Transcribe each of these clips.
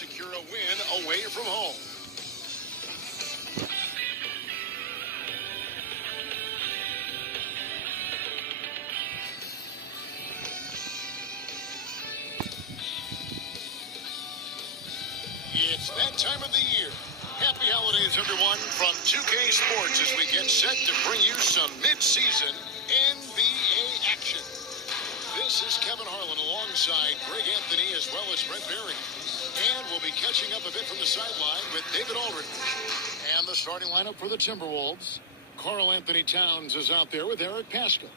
secure a win away from home. It's that time of the year. Happy holidays, everyone, from 2K Sports as we get set to bring you some mid-season NBA action. This is Kevin Harlan alongside Greg Anthony as well as Brent Berry. And we'll be catching up a bit from the sideline with David Aldridge. And the starting lineup for the Timberwolves. Karl Anthony Towns is out there with Eric Paschall.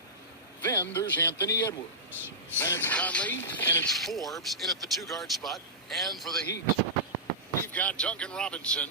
Then there's Anthony Edwards. Then it's Conley and it's Forbes in at the two-guard spot. And for the Heat, we've got Duncan Robinson.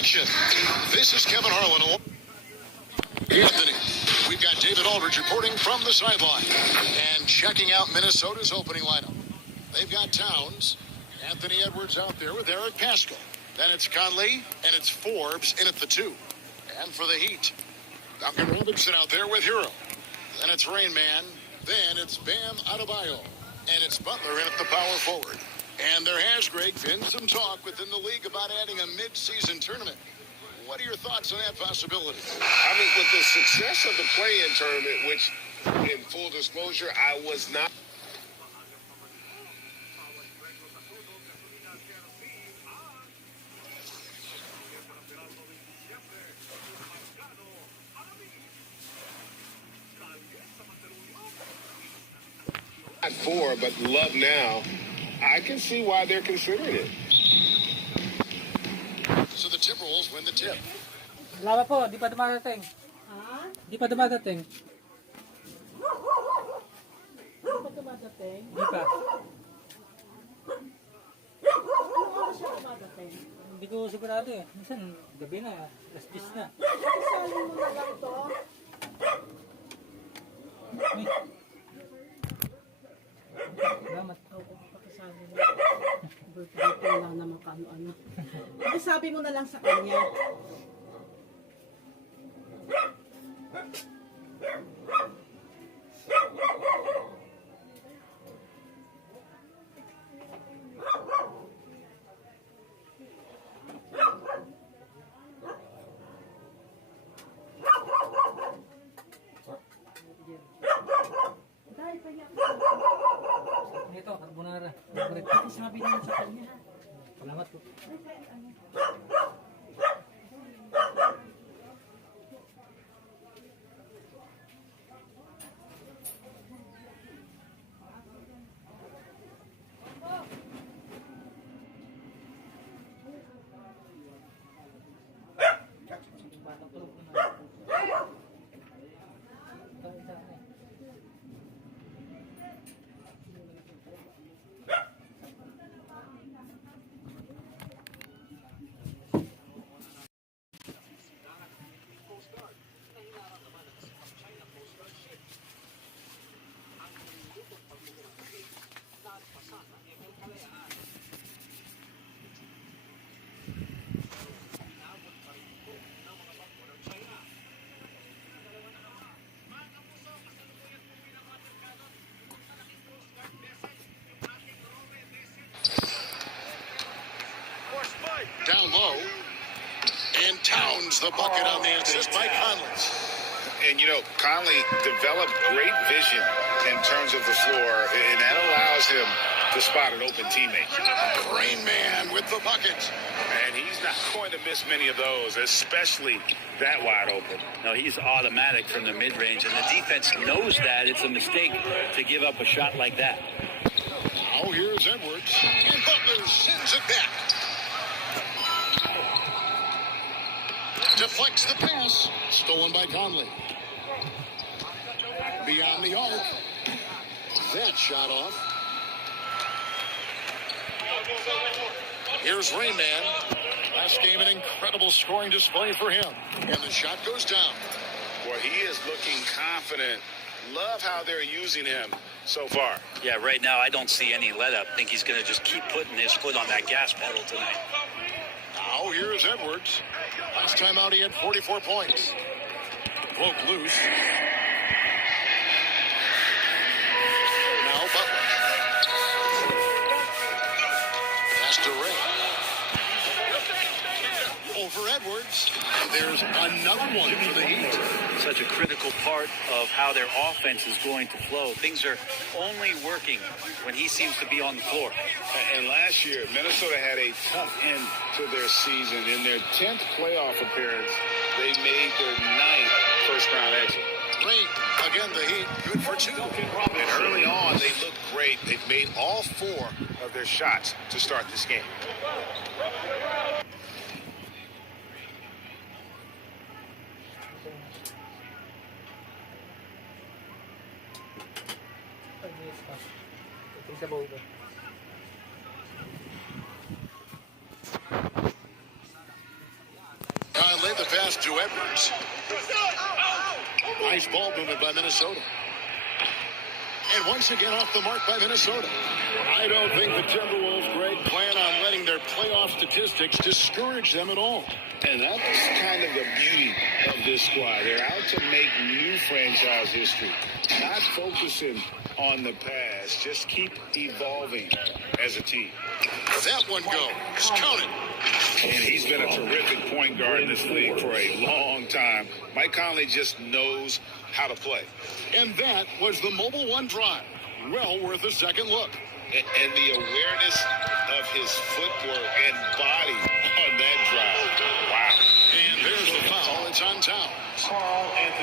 action. This is Kevin Harlan. Anthony. We've got David Aldridge reporting from the sideline. And checking out Minnesota's opening lineup. They've got Towns. Anthony Edwards out there with Eric Paschal. Then it's Conley, and it's Forbes in at the 2. And for the Heat, Duncan Robinson out there with Hero. Then it's Rain Man. Then it's Bam Adebayo. And it's Butler in at the power forward. And there has, Greg, been some talk within the league about adding a mid-season tournament. What are your thoughts on that possibility? I mean, with the success of the play-in tournament, which, in full disclosure, I was not. Not for, but love now. I can see why they're considering it. So the Timberwolves win the tip. Wala pa po, di pa dumadating. Ha? Di pa dumadating. Di pa dumadating? Di pa. Anong oras siya dumadating? Hindi ko sigurado eh. Minsan, gabi na, alas 10 na. Isali mo na lang to. Uy. Salamat. Oo, pakisali mo. Birthday ko lang naman kano-ano. Sabi mo na lang sa kanya. Dahil pa yan. Ito, carbonara. Sabi na lang sa kanya. Salamat po. Batang tulog ko na. Down low. And Towns the bucket on the assist by Conley. And, you know, Conley developed great vision in terms of the floor, and that allows him to spot an open teammate. Rain Man with the bucket. And he's not going to miss many of those, especially that wide open. No, he's automatic from the mid-range, and the defense knows that. It's a mistake to give up a shot like that. Now here's Edwards. And Butler sends it back. Deflects the pass. Stolen by Conley. Beyond the arc. That shot off. Here's Rain Man. Last game, an incredible scoring display for him. And the shot goes down. Boy, he is looking confident. Love how they're using him so far. Yeah, right now I don't see any let-up. I think he's going to just keep putting his foot on that gas pedal tonight. Now here's Edwards. Last time out he had 44 points. Broke loose. Now Butler. Pass to Ray. Over Edwards. And there's another one for the Heat. Such a critical part of how their offense is going to flow. Things are only working when he seems to be on the floor. And last year, Minnesota had a tough end to their season. In their 10th playoff appearance, they made their 9th first-round exit. Ray, again, the Heat, good for 2. And early on, they looked great. They've made all 4 of their shots to start this game. Sa bobo. the pass to Edwards. Nice ball movement by Minnesota. And once again off the mark by Minnesota. I don't think the Timberwolves, Greg, plan on letting their playoff statistics discourage them at all. And that's kind of the beauty of this squad. They're out to make new franchise history. Not focusing on the past. Just keep evolving as a team. That one goes. Count it. And he's been a terrific point guard in this league for a long time. Mike Conley just knows how to play. And that was the Mobile One drive. Well worth a second look. And the awareness of his footwork and body on that drive. Wow. And there's the foul. It's on Towns.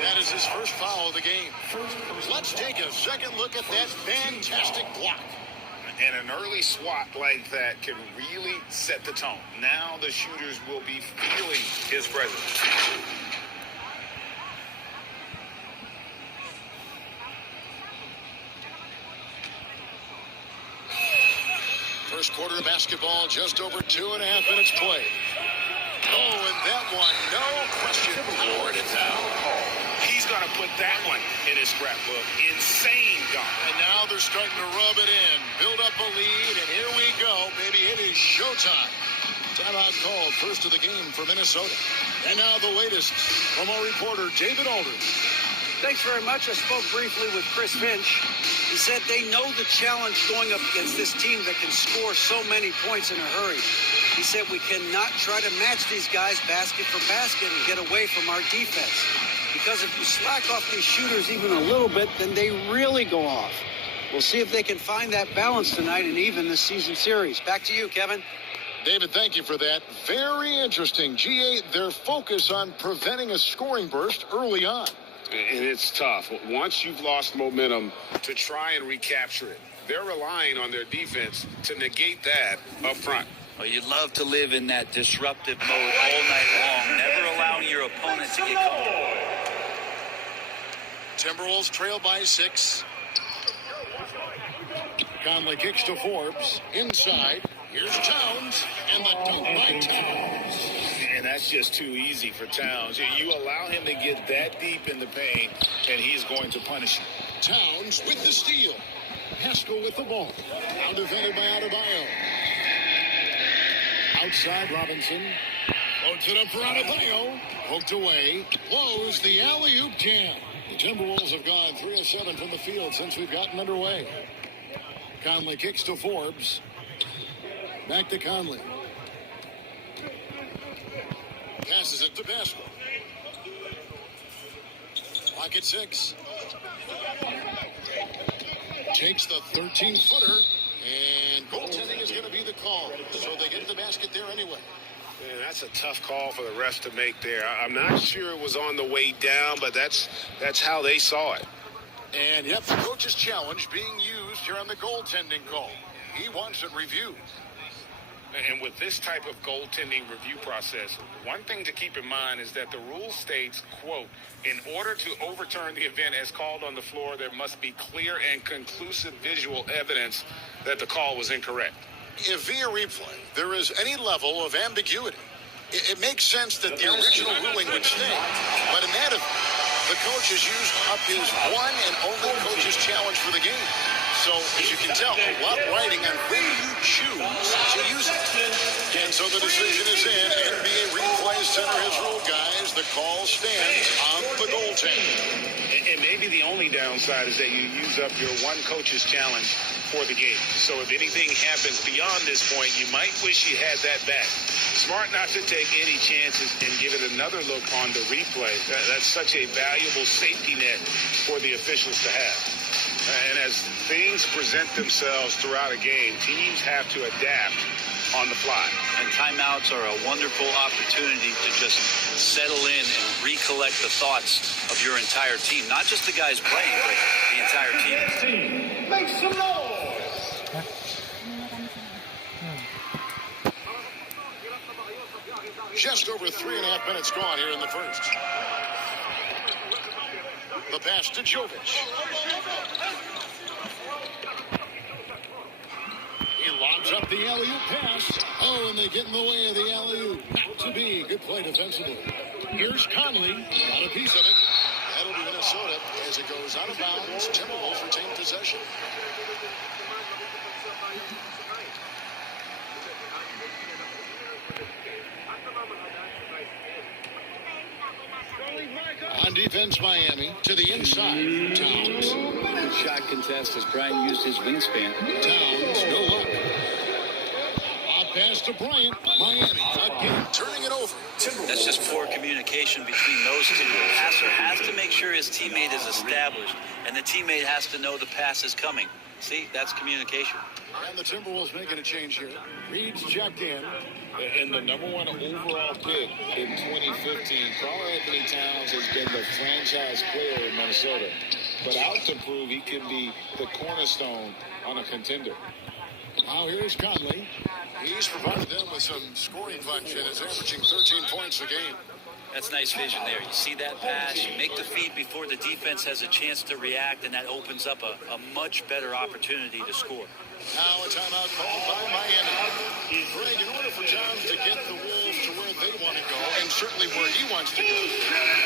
That is his first foul of the game. Let's take a second look at that fantastic block. And an early swat like that can really set the tone. Now the shooters will be feeling his presence. First quarter of basketball, just over 2.5 minutes played. Oh, and that one, no question. Poured it down. He's going to put that one in his scrapbook. Insane dunk. And now they're starting to rub it in, build up a lead, and here we go. Baby, it is showtime. Timeout called, first of the game for Minnesota. And now the latest from our reporter, David Aldridge. Thanks very much. I spoke briefly with Chris Finch. He said they know the challenge going up against this team that can score so many points in a hurry. He said we cannot try to match these guys basket for basket and get away from our defense. Because if you slack off these shooters even a little bit, then they really go off. We'll see if they can find that balance tonight and even this season series. Back to you, Kevin. David, thank you for that. Very interesting. GA, their focus on preventing a scoring burst early on. And it's tough. Once you've lost momentum, to try and recapture it. They're relying on their defense to negate that up front. Well, you'd love to live in that disruptive mode all night long, never allowing your opponent to get comfortable. Timberwolves trail by 6. Conley kicks to Forbes. Inside. Here's Towns. And the dunk by Towns. And that's just too easy for Towns. You allow him to get that deep in the paint, and he's going to punish you. Towns with the steal. Haskell with the ball. Now defended by Adebayo. Outside Robinson. Loads it up for Adebayo. Poked away. Blows the alley-oop jam. The Timberwolves have gone 3 of 7 from the field since we've gotten underway. Conley kicks to Forbes. Back to Conley. Passes it to Pascal. Clock at 6. Takes the 13-footer. And goaltending is going to be the call. So they get to the basket there anyway. Man, that's a tough call for the refs to make there. I'm not sure it was on the way down, but that's how they saw it. And yep, the coach's challenge being used here on the goaltending call. He wants it reviewed. And with this type of goaltending review process, one thing to keep in mind is that the rule states, quote, in order to overturn the event as called on the floor, there must be clear and conclusive visual evidence that the call was incorrect. If via replay there is any level of ambiguity, it makes sense that the original ruling would stay. But in that event, the coach has used up his one and only coach's challenge for the game. So, as you can tell, a lot riding on when you choose to use it. And so the decision is in. NBA Replay Center has ruled, guys. The call stands on the goaltender. And maybe the only downside is that you use up your one coach's challenge for the game. So if anything happens beyond this point, you might wish you had that back. Smart not to take any chances and give it another look on the replay. That's such a valuable safety net for the officials to have. And as things present themselves throughout a game, teams have to adapt on the fly. And timeouts are a wonderful opportunity to just settle in and recollect the thoughts of your entire team. Not just the guys playing, but the entire team. Make some noise! Just over 3.5 minutes gone here in the first. The pass to Jovic. He lobs up the alley-oop pass. Oh, and they get in the way of the alley-oop. Not to be. Good play defensively. Here's Conley. Got a piece of it. That'll be Minnesota as it goes out of bounds. Timberwolves retain possession. On defense, Miami to the inside. Towns. Good shot contest as Brian used his wingspan. Towns, no look. Out pass to Bryant. Miami again turning it over. That's just poor communication between those two. The passer has to make sure his teammate is established, and the teammate has to know the pass is coming. See, that's communication. And the Timberwolves making a change here. Reed's checked in. And the number one overall pick in 2015, Karl Anthony Towns has been the franchise player in Minnesota, but out to prove he can be the cornerstone on a contender. Now here's Conley. He's provided them with some scoring punch and is averaging 13 points a game. That's nice vision there. You see that pass, you make the feed before the defense has a chance to react, and that opens up a much better opportunity to score. Now a timeout called by Miami. Greg, in order for Johns to get the Wolves to where they want to go, and certainly where he wants to go,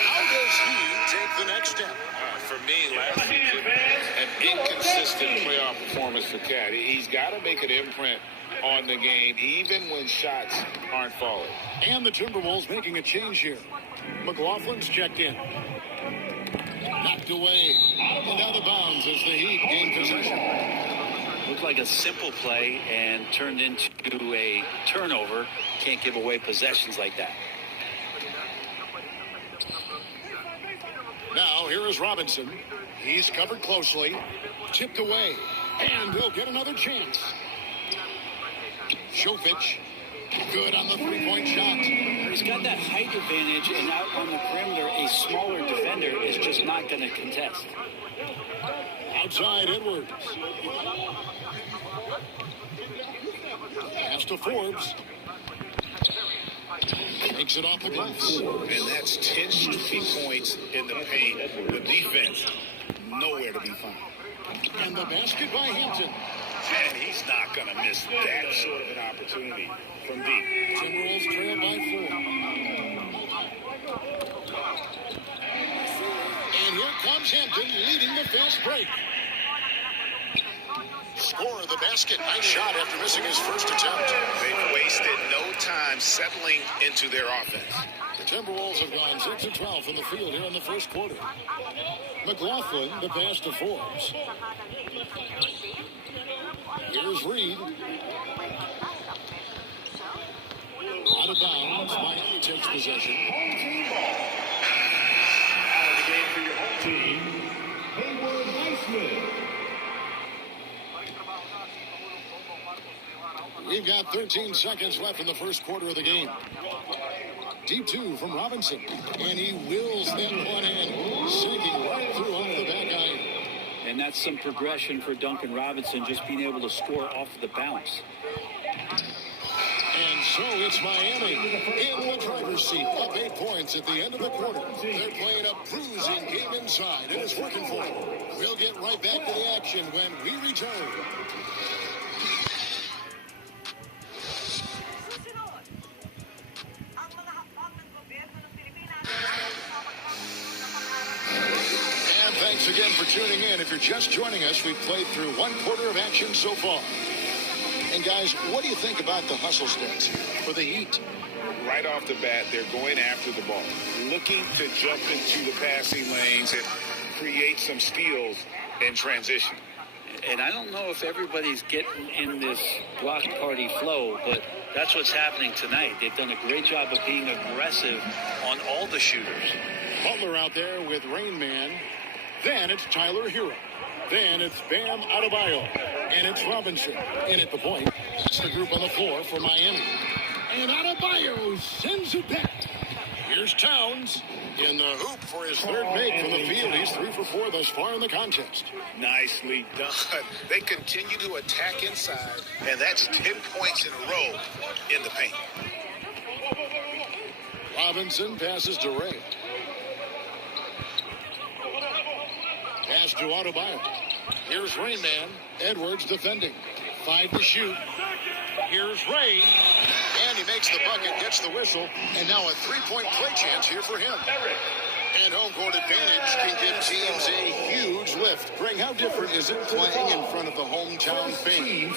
how does he take the next step? For me, last season, an inconsistent playoff performance for Cat. He's got to make an imprint on the game, even when shots aren't falling. And the Timberwolves making a change here. McLaughlin's checked in. Knocked away. And out of bounds as the Heat gain possession. Looked like a simple play and turned into a turnover. Can't give away possessions like that. Now here is Robinson. He's covered closely. Chipped away. And he'll get another chance. Jokic. Good on the three-point shot. He's got that height advantage, and out on the perimeter, a smaller defender is just not going to contest. Outside Edwards. Pass to Forbes. Takes it off the glass. And that's 10 shooting points in the paint. The defense, nowhere to be found. And the basket by Hampton. And he's not going to miss that sort of an opportunity from deep. Timberwolves trail by 4. And here comes Hampton leading the fast break. Score of the basket. Nice shot after missing his first attempt. They've wasted no time settling into their offense. The Timberwolves have gone 6 of 12 from the field here in the first quarter. McLaughlin, the pass to Forbes. Here's Reed. Out of bounds. Miami takes possession. Out of the game for your home team, Hayward. We've got 13 seconds left in the first quarter of the game. Deep two from Robinson. And he wills that one in, sinking right through off the back iron. And that's some progression for Duncan Robinson, just being able to score off the bounce. And so it's Miami in the driver's seat, up 8 points at the end of the quarter. They're playing a bruising game inside, and it's working for them. We'll get right back to the action when we return. And thanks again for tuning in. If you're just joining us, we've played through one quarter of action so far. And guys, what do you think about the hustle steps for the Heat? Right off the bat, they're going after the ball, looking to jump into the passing lanes and create some steals in transition. And I don't know if everybody's getting in this block party flow, but that's what's happening tonight. They've done a great job of being aggressive on all the shooters. Butler out there with Rain Man. Then it's Tyler Hero. Then it's Bam Adebayo. And it's Robinson. And at the point, it's the group on the floor for Miami. And Adebayo sends it back. Here's Towns in the hoop for his third make from the field. He's 3 for 4 thus far in the contest. Nicely done. They continue to attack inside, and that's 10 points in a row in the paint. Robinson passes to Ray. Pass to Adebayo. Here's Rain Man. Edwards defending. 5 to shoot. Here's Ray. And He makes the bucket, gets the whistle, and now a three-point play chance here for him. And home court advantage can give teams a huge lift. Greg, how different is it playing in front of the hometown fans?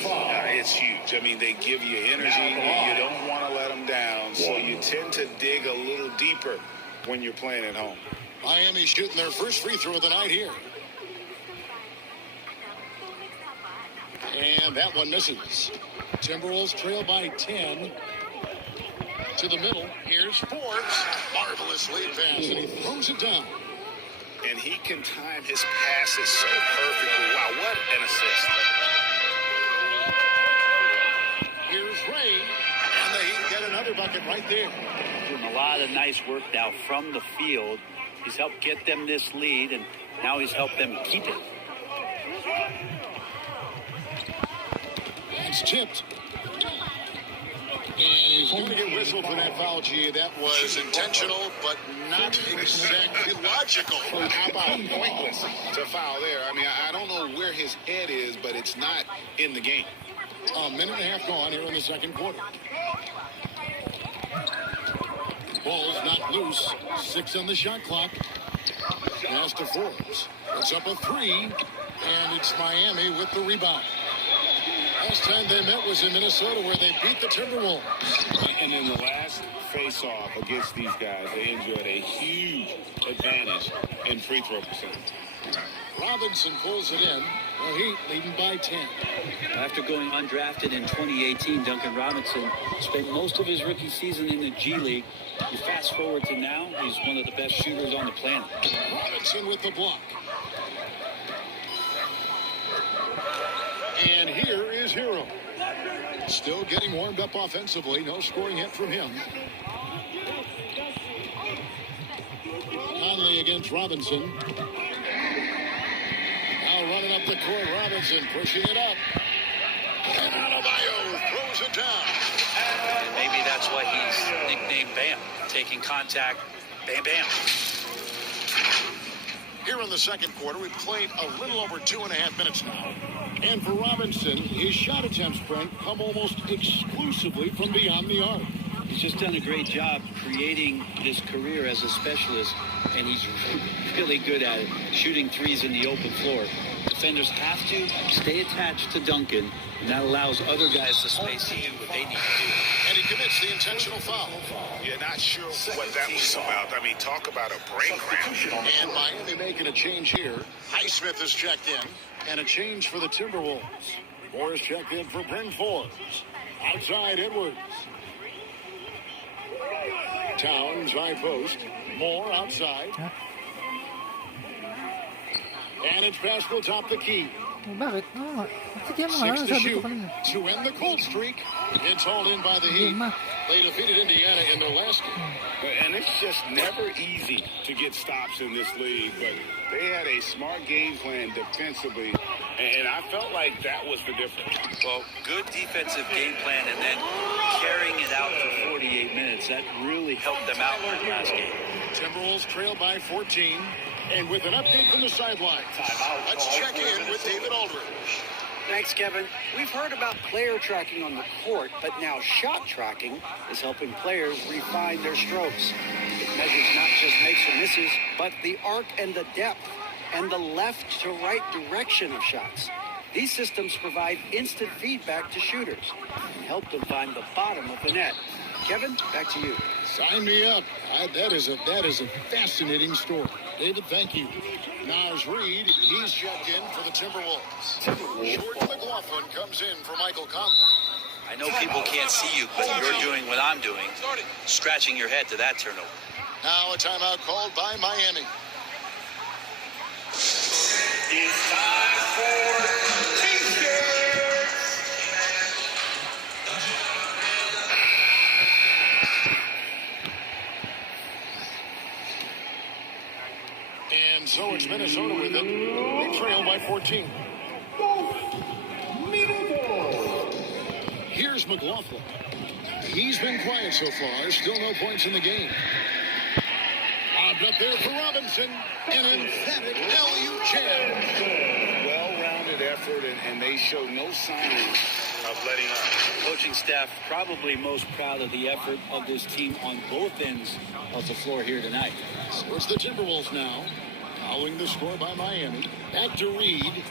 It's huge. I mean, they give you energy. You don't want to let them down, so you tend to dig a little deeper when you're playing at home. Miami shooting their first free throw of the night here. And that one misses. Timberwolves trail by 10. To the middle. Here's Forbes. Marvelous lead pass, and he throws it down. And he can time his passes so perfectly. Wow, what an assist. Here's Ray, and they get another bucket right there. Doing a lot of nice work now from the field. He's helped get them this lead, and now he's helped them keep it. It's tipped. And he's going to get whistled for that foul, G. That was intentional, but not exactly logical. How about pointless to foul there? I mean, I don't know where his head is, but it's not in the game. A minute and a half gone here in the second quarter. Ball's not loose. 6 on the shot clock. Pass to Forbes. It's up a 3, and it's Miami with the rebound. Last time they met was in Minnesota, where they beat the Timberwolves. And in the last face-off against these guys, they enjoyed a huge advantage in free throw percentage. Robinson pulls it in. The Heat leading by 10. After going undrafted in 2018, Duncan Robinson spent most of his rookie season in the G League. You fast forward to now, he's one of the best shooters on the planet. Robinson with the block. And here is Hero. Still getting warmed up offensively. No scoring hit from him. Conley against Robinson. Now running up the court, Robinson pushing it up. And Adebayo throws it down. And maybe that's why he's nicknamed Bam. Taking contact, bam, bam. Here in the second quarter, we've played a little over 2.5 minutes now. And for Robinson, his shot attempts, Brent, come almost exclusively from beyond the arc. He's just done a great job creating this career as a specialist, and he's really good at it, shooting threes in the open floor. Defenders have to stay attached to Duncan, and that allows other guys the space to do what they need to do. And he commits the intentional foul. You're not sure what that was about. I mean, talk about a brain cramp. And Miami making a change here. Highsmith is checked in. And a change for the Timberwolves. Morris checked in for Bryn Forbes. Outside Edwards. Towns high post. Moore outside. And it's past the top the key. Bakit? Sige mo 6 nga, to sabi ko shoot kanina. to end the cold streak. It's hauled in by the Heat. They defeated Indiana in their last game. And it's just never easy to get stops in this league, but they had a smart game plan defensively, and I felt like that was the difference. Well, good defensive game plan and then carrying it out for 48 minutes. That really helped them out in the last game. Timberwolves trail by 14. And with an update from the sideline, let's check in with David Aldridge. Thanks, Kevin. We've heard about player tracking on the court, but now shot tracking is helping players refine their strokes. It measures not just makes or misses, but the arc and the depth and the left to right direction of shots. These systems provide instant feedback to shooters and help them find the bottom of the net. Kevin, back to you. Sign me up. That is a fascinating story. David, thank you. Naz Reid, he's checked in for the Timberwolves. Jordan McLaughlin comes in for Michael Conley. I know people can't see you, but you're doing what I'm doing, scratching your head to that turnover. Now a timeout called by Miami. It's time for T-shirts. And so it's Minnesota with it. They trail by 14. Here's McLaughlin. He's been quiet so far. Still no points in the game. Bobbed up there for Robinson. An emphatic LU jam. Well-rounded effort, and they show no signs of letting up. Coaching staff probably most proud of the effort of this team on both ends of the floor here tonight. So it's the Timberwolves now, following the score by Miami. Back to Reed.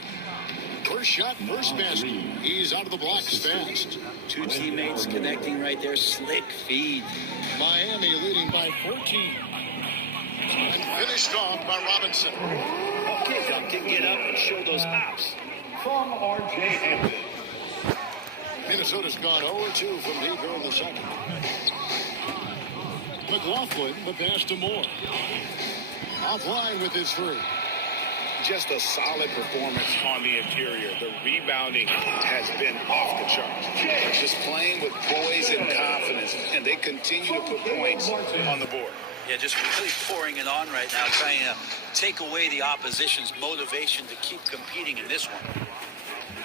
First shot, first basket. He's out of the blocks fast. Two teammates connecting right there. Slick feed. Miami leading by 14. And finished off by Robinson. Okay, Duncan, get up and show those hops. From R.J. Hampton. Minnesota's gone 0-2 from deep here in the second. McLaughlin, the pass to Moore. Offline with his three. Just a solid performance on the interior. The rebounding has been off the charts. Just playing with poise and confidence, and they continue to put points on the board. Yeah, just really pouring it on right now, trying to take away the opposition's motivation to keep competing in this one.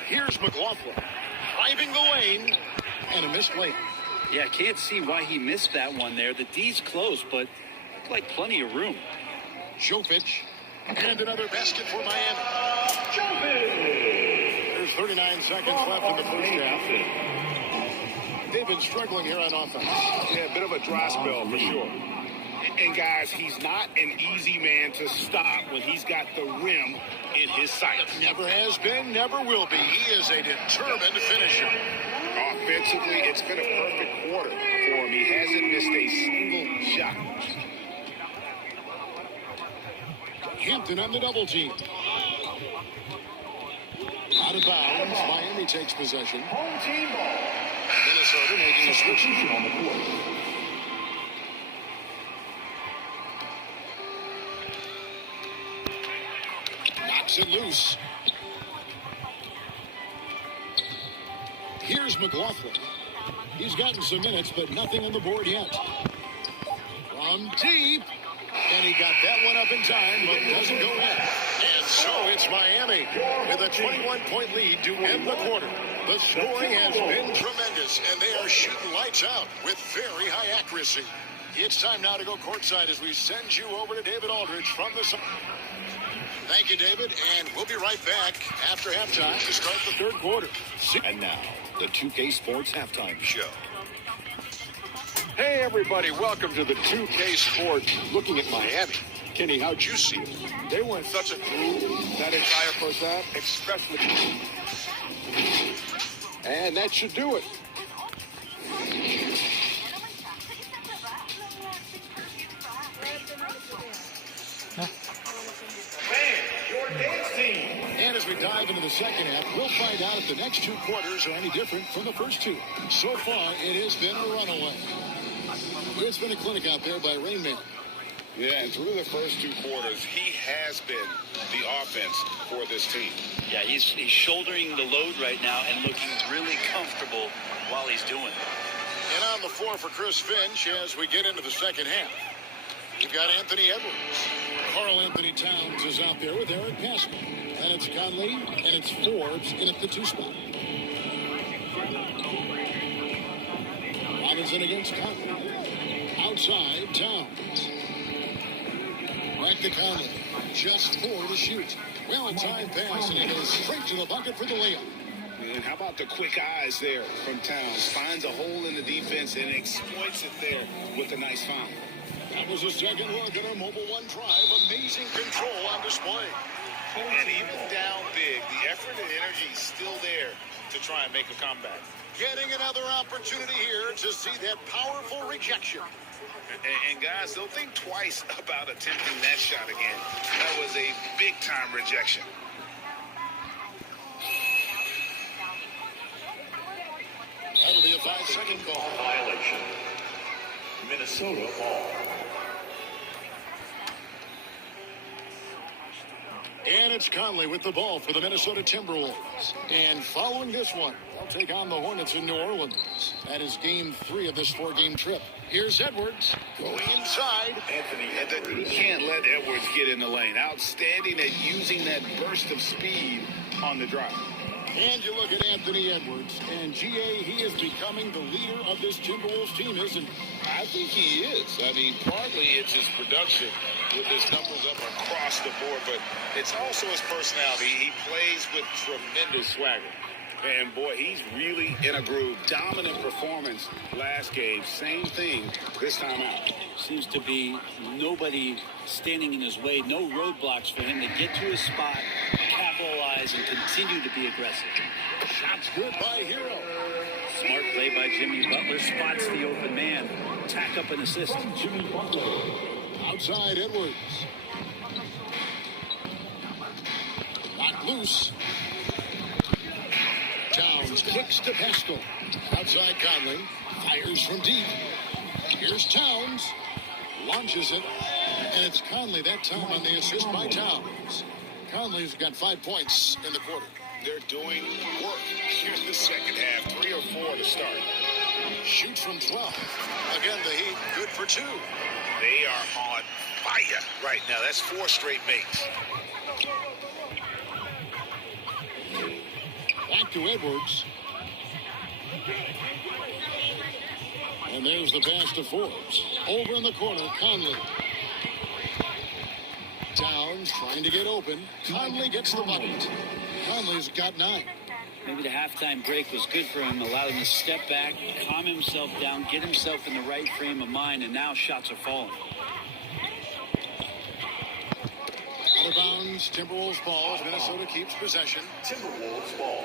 Here's McLaughlin. Driving the lane. And a missed lane. Yeah, can't see why he missed that one there. The D's close, but looked like plenty of room. Jokic. And another basket for Miami. There's 39 seconds left in the first half. They've been struggling here on offense. Yeah, a bit of a dry spell for sure. And guys, he's not an easy man to stop when he's got the rim in his sight. Never has been, never will be. He is a determined finisher. Offensively, it's been a perfect quarter for him. He hasn't missed a single shot. Hampton on the double team. Out of bounds. Miami takes possession. Home team ball. Minnesota making a switch on the court. Knocks it loose. Here's McLaughlin. He's gotten some minutes, but nothing on the board yet. From deep. And he got that one up in time, but doesn't go in. And so it's Miami with a 21-point lead to end the quarter. The scoring has been tremendous, and they are shooting lights out with very high accuracy. It's time now to go courtside as we send you over to David Aldridge from the... Thank you, David, and we'll be right back after halftime to start the third quarter. And now, the 2K Sports Halftime Show. Hey, everybody, welcome to the 2K Sports. Looking at Miami. Kenny, how'd you see it? They were in such a groove that entire first half, especially. And that should do it. Your dance team. And as we dive into the second half, we'll find out if the next two quarters are any different from the first two. So far, it has been a runaway. It's been a clinic out there by RAYMUNDNARIO. Yeah, and through the first two quarters, he has been the offense for this team. Yeah, he's shouldering the load right now and looking really comfortable while he's doing it. And on the floor for Chris Finch as we get into the second half. We've got Anthony Edwards. Karl Anthony Towns is out there with Eric Pascal. And it's Conley and it's Forbes in at the 2 spot. Robinson against Conley. Outside, Towns. Back to Conley. Just 4 to shoot. Well, a time pass, and it goes straight to the bucket for the layup. And how about the quick eyes there from Towns? Finds a hole in the defense and exploits it there with a nice foul. That was a second look at our Mobile One drive. Amazing control on display. And even down big, the effort and energy is still there to try and make a comeback. Getting another opportunity here to see that powerful rejection. And guys, don't think twice about attempting that shot again. That was a big-time rejection. That'll be a 5-second call. Violation. Minnesota ball. And it's Conley with the ball for the Minnesota Timberwolves. And following this one, they'll take on the Hornets in New Orleans. That is game 3 of this 4-game trip. Here's Edwards going inside. Anthony, you can't let Edwards get in the lane. Outstanding at using that burst of speed on the drive. And you look at Anthony Edwards, and G.A., he is becoming the leader of this Timberwolves team, isn't he? I think he is. I mean, partly it's his production with his numbers up across the board, but it's also his personality. He plays with tremendous swagger. And, boy, he's really in a groove. Dominant performance last game. Same thing this time out. Seems to be nobody standing in his way. No roadblocks for him to get to his spot, capitalize, and continue to be aggressive. Shots good by Hero. Smart play by Jimmy Butler. Spots the open man. Tack up an assist. Outside Edwards. Knocked loose. Towns kicks to Pascal. Outside Conley. Fires from deep. Here's Towns. Launches it. And it's Conley that time on the assist by Towns. Conley's got 5 points in the quarter. They're doing work here in the second half. 3 or 4 to start. Shoots from 12. Again, the Heat good for 2. They are on fire right now. That's 4 straight makes. Back to Edwards. And there's the pass to Forbes. Over in the corner, Conley. Towns trying to get open. Conley gets the bucket. Conley's got 9. Maybe the halftime break was good for him, allowed him to step back, calm himself down, get himself in the right frame of mind, and now shots are falling. Out of bounds, Timberwolves ball as Minnesota keeps possession. Timberwolves ball.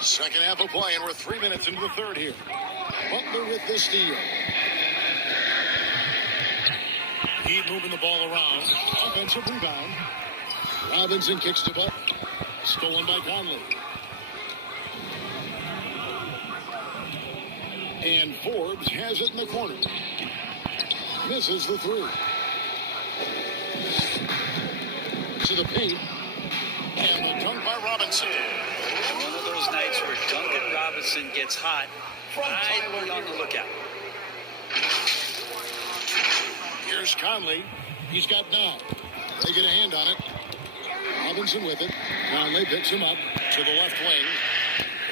Second half of play, and we're 3 minutes into the third here. Butler with the steal. Heat moving the ball around. Offensive rebound. Robinson kicks to Butler. Stolen by Conley. And Forbes has it in the corner. Misses the 3. To the paint. And the dunk by Robinson. One of those nights where Duncan Robinson gets hot. I'd be on the lookout. Here's Conley. He's got 9. They get a hand on it. Robinson with it. Conley picks him up to the left wing.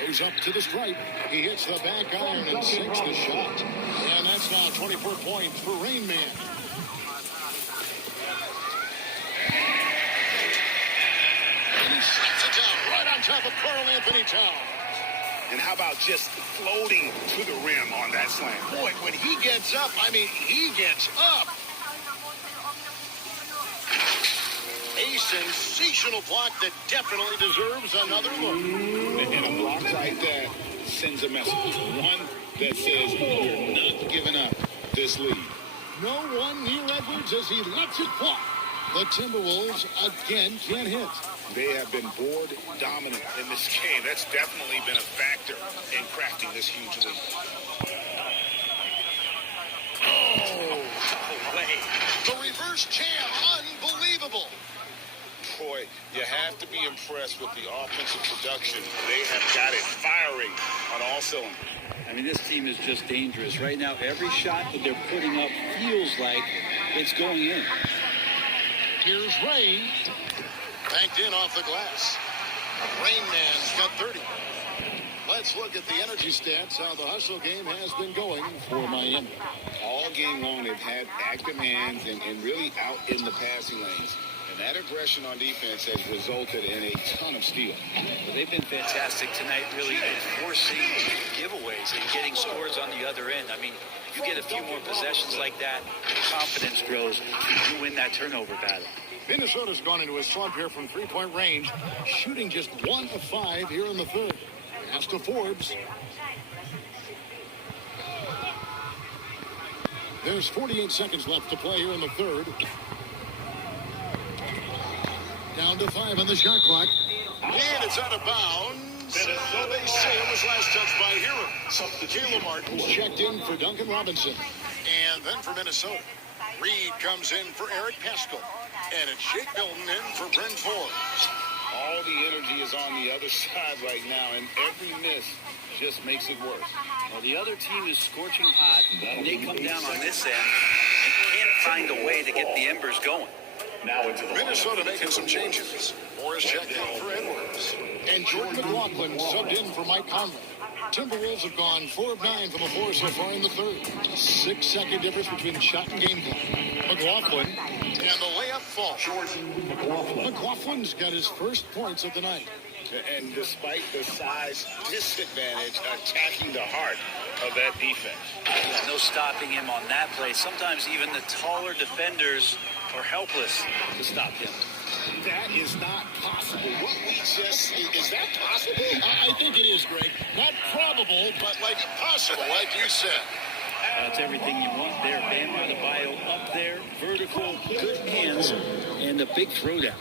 Goes up to the stripe. He hits the back iron and sinks the shot. And that's now 24 points for Rain Man. And he slaps it down right on top of Karl Anthony Towns. And how about just floating to the rim on that slam? Boy, when he gets up, I mean, he gets up. A sensational block that definitely deserves another look. And a block like that sends a message. One that says, you're not giving up this lead. No one near Edwards as he lets it fly. The Timberwolves again can't hit. They have been board dominant in this game. That's definitely been a factor in crafting this huge lead. Oh, way. The reverse jam, unbelievable. Boy, you have to be impressed with the offensive production. They have got it firing on all cylinders. I mean, this team is just dangerous. Right now, every shot that they're putting up feels like it's going in. Here's Ray. Banked in off the glass. Rain Man's got 30. Let's look at the energy stats, how the hustle game has been going for Miami. All game long, they've had active hands and really out in the passing lanes. And that aggression on defense has resulted in a ton of steals. Well, they've been fantastic tonight, really enforcing giveaways and getting scores on the other end. I mean, you get a few more possessions like that, confidence grows, you win that turnover battle. Minnesota's gone into a slump here from three-point range, shooting just 1 of 5 here in the third. Pass to Forbes. There's 48 seconds left to play here in the third. Down to 5 on the shot clock. And it's out of bounds. So they say it was last touched by Hero. Caleb Martin checked in for Duncan Robinson. And then for Minnesota, Reed comes in for Eric Pascal. And it's Shake Milton in for Bryn Forbes. All the energy is on the other side right now, and every miss just makes it worse. Well, the other team is scorching hot. They come down on this end and can't find a way to get the embers going. Now into the Minnesota making some changes. Morris checked in for Edwards. And Jordan McLaughlin subbed in for Mike Conley. Timberwolves have gone 4 of 9 from the floor so far in the third. 6-second difference between shot and game time. McLaughlin, and the layup falls. McLaughlin's got his first points of the night. And despite the size disadvantage, attacking the heart of that defense. No stopping him on that play. Sometimes even the taller defenders are helpless to stop him. That is not possible. What we just is that possible? I think it is, Greg. Not probable, but like possible, like you said. That's everything you want there. Bam Adebayo up there, vertical, good hands, and a big throwdown.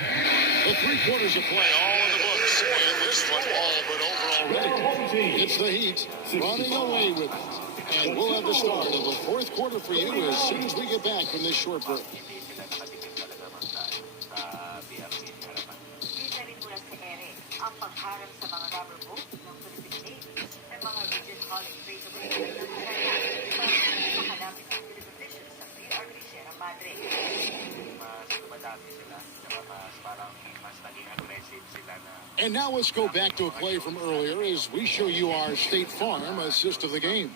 The 3 quarters of play all in the books, and this one all but over already. It's the Heat running away with it. And we'll have the start of the 4th quarter for you as soon as we get back from this short break. Ang pagharap sa mga rubber boat ng Philippine Navy ay mga region hauling freight operation ng China para makalapit ang Philippine officials sa PRP Sierra Madre. Mas dumadami sila, mas parang mas naging aggressive sila na. And now let's go back to a play from earlier as we show you our State Farm assist of the game.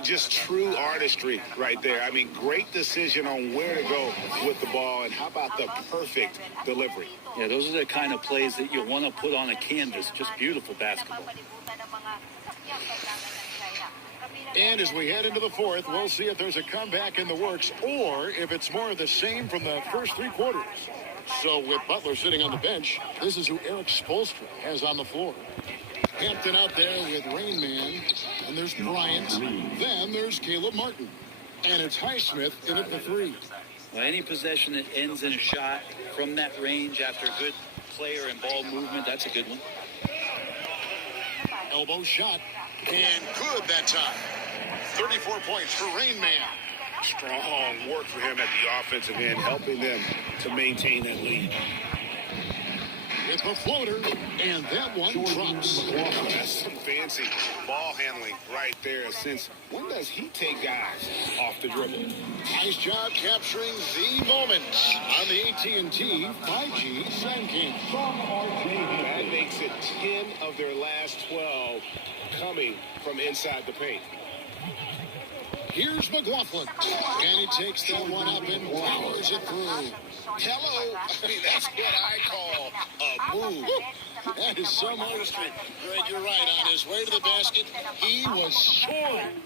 Just true artistry right there. I mean, great decision on where to go with the ball, and how about the perfect delivery? Yeah, those are the kind of plays that you want to put on a canvas. Just beautiful basketball. And as we head into the 4th, we'll see if there's a comeback in the works or if it's more of the same from the first 3 quarters. So with Butler sitting on the bench, this is who Eric Spoelstra has on the floor. Hampton out there with Rain Man, and there's Bryant. Then there's Caleb Martin. And it's Highsmith in at the 3. Well, any possession that ends in a shot from that range after a good player and ball movement, that's a good one. Elbow shot, and good that time. 34 points for Rain Man. Strong work for him at the offensive end, helping them to maintain that lead. With the floater, and that one drops. That's some fancy ball handling right there. Since when does he take guys off the dribble? Nice job capturing the moments on the AT&T 5G SandCam. That makes it 10 of their last 12 coming from inside the paint. Here's McLaughlin, and he takes that one up and powers it through. Hello. I mean, that's what I call a move. That is some artistry. Greg, you're right. On his way to the basket, he was soaring.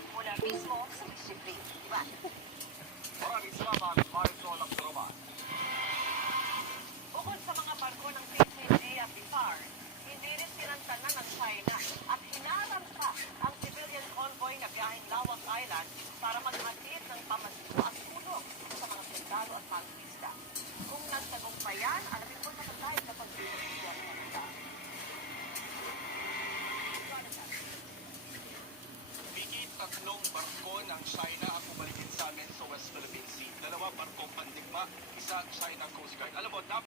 Bukod sa mga barko ng PCG at BIFAR, hindi rin sinantanan ng China at hinarangka ang civilian convoy na biyaheng Lawak Island para maghatid ng pamasko at tulong sa mga sundalo at pangista. Kung nagtagumpayan, alamin po sa pagkain sa pagbibigyan ng ita. Higit 3 barko ng China ang bumalikin sa amin sa West Philippine Sea. 2 barkong pandigma, isa China Coast Guard. Alam mo,